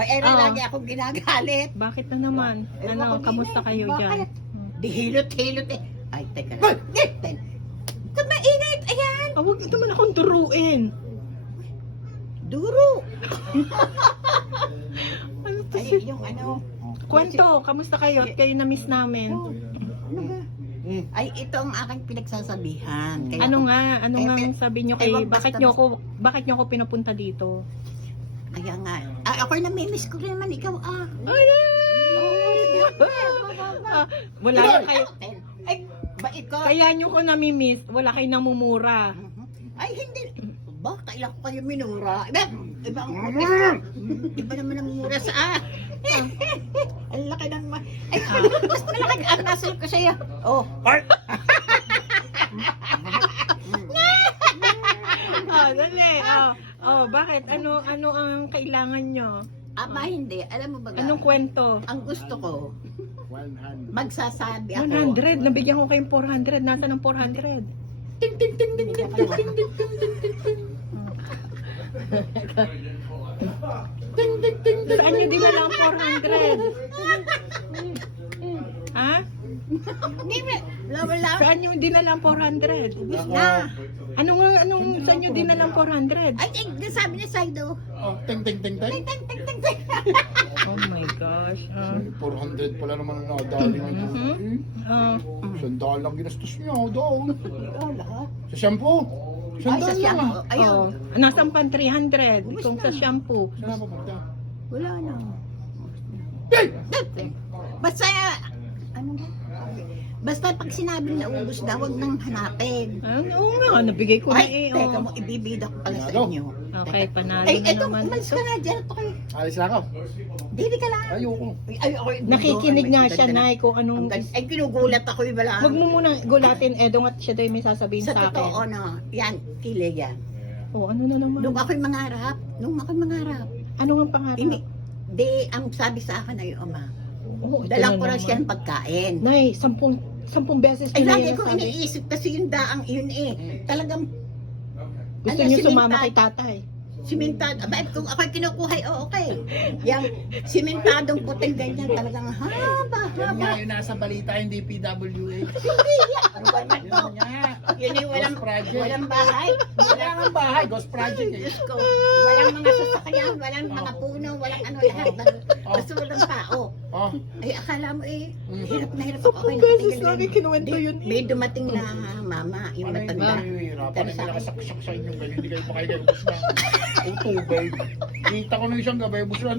Ay, lagi akong ginagalit. Bakit na naman? Ano, kamusta kayo dyan? Di hilot-hilot eh. Ay, teka lang. Ba't mainit? Ayan. Huwag naman akong turuin. Duro. Ano to Ay, yung ano. Kwento, kamusta kayo? At kayo na-miss namin. Ano ba? Ay, ito ang aking pinagsasabihan. Kaya Ano ako- nga? Ano Kaya nga pi- ang sabi nyo kay... Ewan, Bakit nyo ako pinupunta dito? Kaya nga. Ako namimiss ko rin naman ikaw Ay! Wala na kayo. Ay, bait ko. Kaya nyo ko namimiss. Wala kayo namumura. Ay, hindi. Ba, kailan ko kayo minura? Iba naman ang mura sa ang laki ng ay, mas malaki ang nasal ko sa'yo. Oh. Dali. Bakit? Ano ang kailangan nyo? Aba, hindi. Alam mo ba? Anong kwento? Ang gusto ko, magsasabi ako. 100. Nabigyan ko kayong 400. Nasaan ang 400? Ting, ting, ting, ting, ting, ting, ting, ting, ting, ting, ting, ting. Ting, ting, ting, ting. Saan nyo dinala ang 400? Ha? Hindi ba? Wala. Saan nyo dinala ang 400? Na. Saan nyo dinala ang 400? Ay, sabi niya sa'yo. Ting ting ting ting. Ting, ting, ting, ting, ting. Oh my gosh. 400 pala naman ang nadali ngayon. Sandal lang ginastos niya daw. Oh, lahat. Sa shampoo. Ay, Sandal sa lang. shampoo. Ayun. Nasaan pang 300? Kung sa shampoo. Saan na papunta? Wala na. Basta, ano ba? Basta pag sinabing naubos daw, huwag nang hanapin. Oo nga, nabigay ko na Ay, eh. teka mo, ibibida ko pala sa Panalo. inyo. Okay, Teka. panalo Ay, na eto, naman. umalis ka na dyan. Ito kayo. Alis lang ako. Dili ka lang. Ayoko. Ay, ako, Nakikinig ay, nga may siya, ganda na. Nay, kung Ang anong... ganda. Ay, ginugulat ako yung wala. Huwag mo munang gulatin, Edong, at siya daw may sasabihin Sa sa totoo, akin. no. Yan, kile yan. Ano na naman? Nung ako'y mangarap, Ano ang pangarap? hindi, di, ang sabi sa akin ay, Oma, Oo, ito dalang na ko lang naman. siya ng pagkain. Nay, 10 beses Ay, ko na lagi yan kong nasabi. iniisip kasi yung daang yun eh. Talagang, Gusto ano, niyo simintad. sumama kay tatay. Simintad. Aba, kung ako'y kinukuha, okay. Yung simentadong puting ganyan, talagang haba, Yan nga haba. yung nasa balita, hindi PWH. Hindi yan. Ano ba naman to? Yan nga. Yun yung walang, Ghost project. walang bahay. Wala nga bahay, ghost project eh. Diyos ko. Walang mga sasakyan, walang mga puno, walang ano lahat. Basta walang tao. Oh. Ay, akala mo eh, Mm. hirap na hirap ako. 10 beses lagi kinuwento yun. May dumating na mama, yung Ano yung matanda. hirapan na nakasaksak sa inyo, hindi kayo makaigay, ubus na. Utubay. Kita ko nung isang gabay, ubus na.